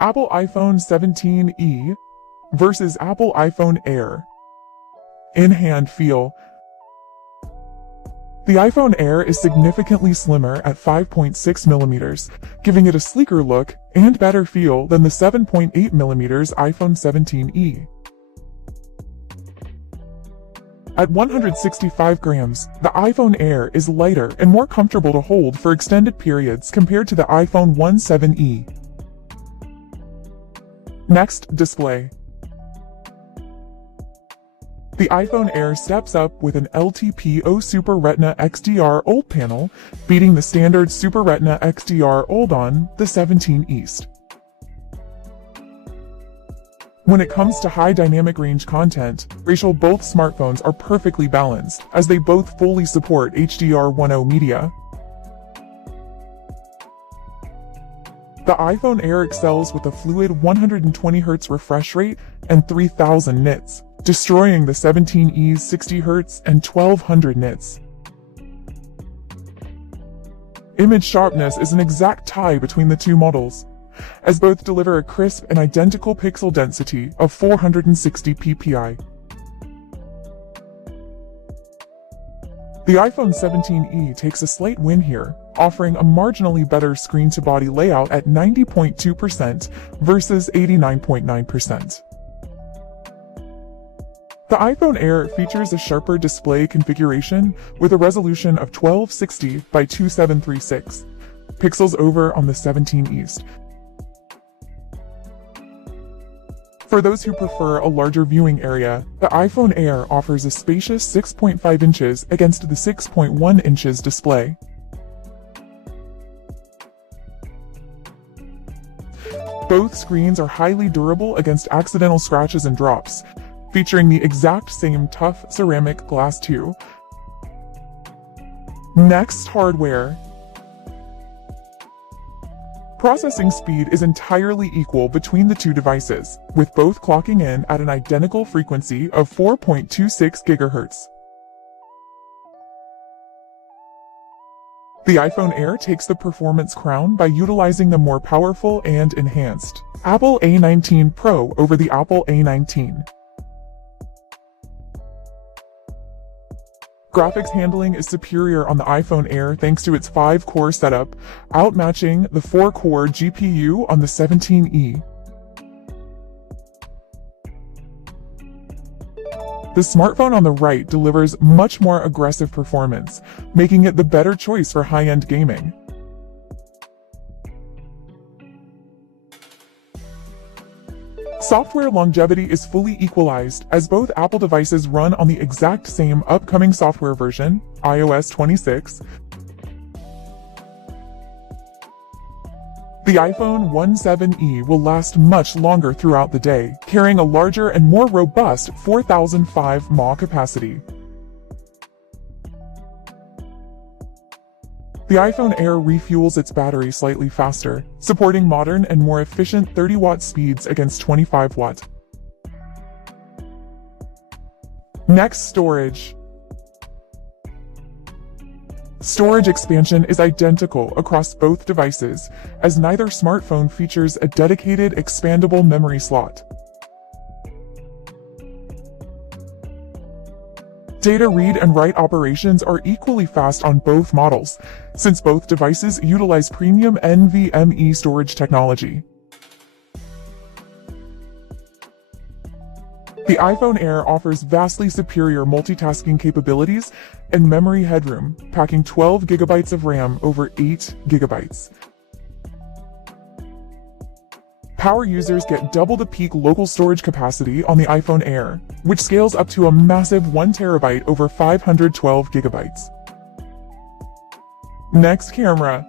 Apple iPhone 17e versus Apple iPhone Air. In-hand feel. The iPhone Air is significantly slimmer at 5.6mm, giving it a sleeker look and better feel than the 7.8mm iPhone 17e. At 165 grams, the iPhone Air is lighter and more comfortable to hold for extended periods compared to the iPhone 17e. Next, display. The iPhone Air steps up with an LTPO Super Retina XDR OLED panel, beating the standard Super Retina XDR OLED on the 17 East. When it comes to high dynamic range content ratio, both smartphones are perfectly balanced, as they both fully support HDR10 media. The iPhone Air excels with a fluid 120Hz refresh rate and 3000 nits, destroying the 17e's 60Hz and 1200 nits. Image sharpness is an exact tie between the two models, as both deliver a crisp and identical pixel density of 460 ppi. The iPhone 17e takes a slight win here, offering a marginally better screen-to-body layout at 90.2% versus 89.9%. The iPhone Air features a sharper display configuration with a resolution of 1260 by 2736 pixels over on the 17 East. For those who prefer a larger viewing area, the iPhone Air offers a spacious 6.5 inches against the 6.1 inches display. Both screens are highly durable against accidental scratches and drops, featuring the exact same tough ceramic glass too. Next, hardware. Processing speed is entirely equal between the two devices, with both clocking in at an identical frequency of 4.26 GHz. The iPhone Air takes the performance crown by utilizing the more powerful and enhanced Apple A19 Pro over the Apple A19. Graphics handling is superior on the iPhone Air thanks to its 5-core setup, outmatching the 4-core GPU on the 17e. The smartphone on the right delivers much more aggressive performance, making it the better choice for high-end gaming. Software longevity is fully equalized, as both Apple devices run on the exact same upcoming software version, iOS 26. The iPhone 17e will last much longer throughout the day, carrying a larger and more robust 4005 mAh capacity. The iPhone Air refuels its battery slightly faster, supporting modern and more efficient 30-watt speeds against 25-watt. Next, storage. Storage expansion is identical across both devices, as neither smartphone features a dedicated expandable memory slot. Data read and write operations are equally fast on both models, since both devices utilize premium NVMe storage technology. The iPhone Air offers vastly superior multitasking capabilities and memory headroom, packing 12 GB of RAM over 8 GB. Power users get double the peak local storage capacity on the iPhone Air, which scales up to a massive 1 TB over 512 GB. Next, camera.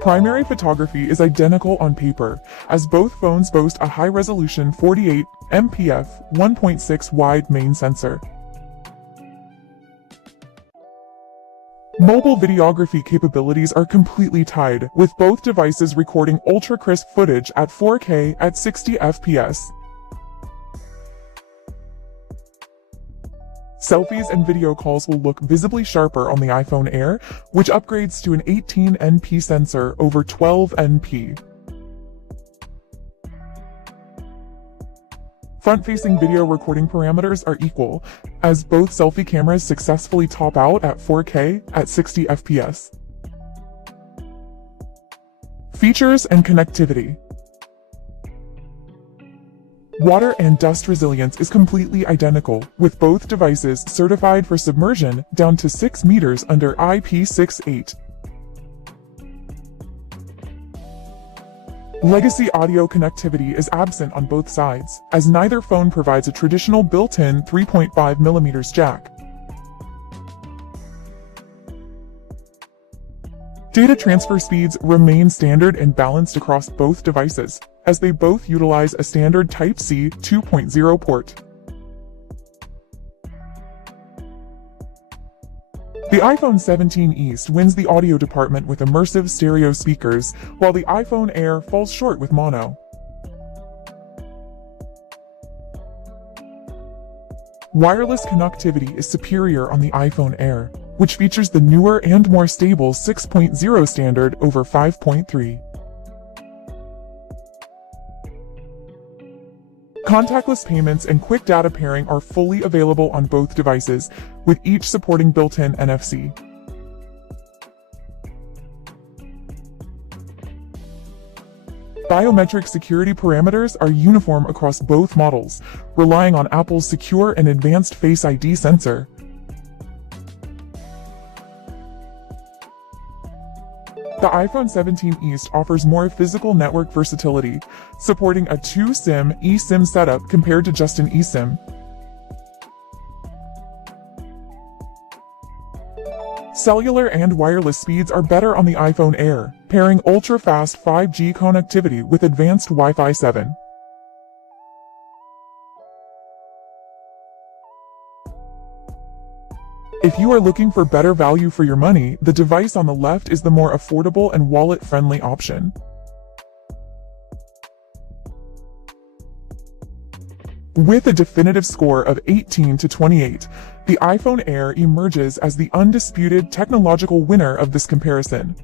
Primary photography is identical on paper, as both phones boast a high-resolution 48 MP f1.6 wide main sensor. Mobile videography capabilities are completely tied, with both devices recording ultra-crisp footage at 4K at 60 FPS. Selfies and video calls will look visibly sharper on the iPhone Air, which upgrades to an 18np sensor over 12np. Front-facing video recording parameters are equal, as both selfie cameras successfully top out at 4K at 60 FPS. Features and connectivity. Water and dust resilience is completely identical, with both devices certified for submersion down to 6 meters under IP68. Legacy audio connectivity is absent on both sides, as neither phone provides a traditional built-in 3.5mm jack. Data transfer speeds remain standard and balanced across both devices, as they both utilize a standard Type-C 2.0 port. The iPhone 17 East wins the audio department with immersive stereo speakers, while the iPhone Air falls short with mono. Wireless connectivity is superior on the iPhone Air, which features the newer and more stable 6.0 standard over 5.3. Contactless payments and quick data pairing are fully available on both devices, with each supporting built-in NFC. Biometric security parameters are uniform across both models, relying on Apple's secure and advanced Face ID sensor. The iPhone 17 East offers more physical network versatility, supporting a 2-SIM eSIM setup compared to just an eSIM. Cellular and wireless speeds are better on the iPhone Air, pairing ultra-fast 5G connectivity with advanced Wi-Fi 7. If you are looking for better value for your money, the device on the left is the more affordable and wallet-friendly option. With a definitive score of 18 to 28, the iPhone Air emerges as the undisputed technological winner of this comparison.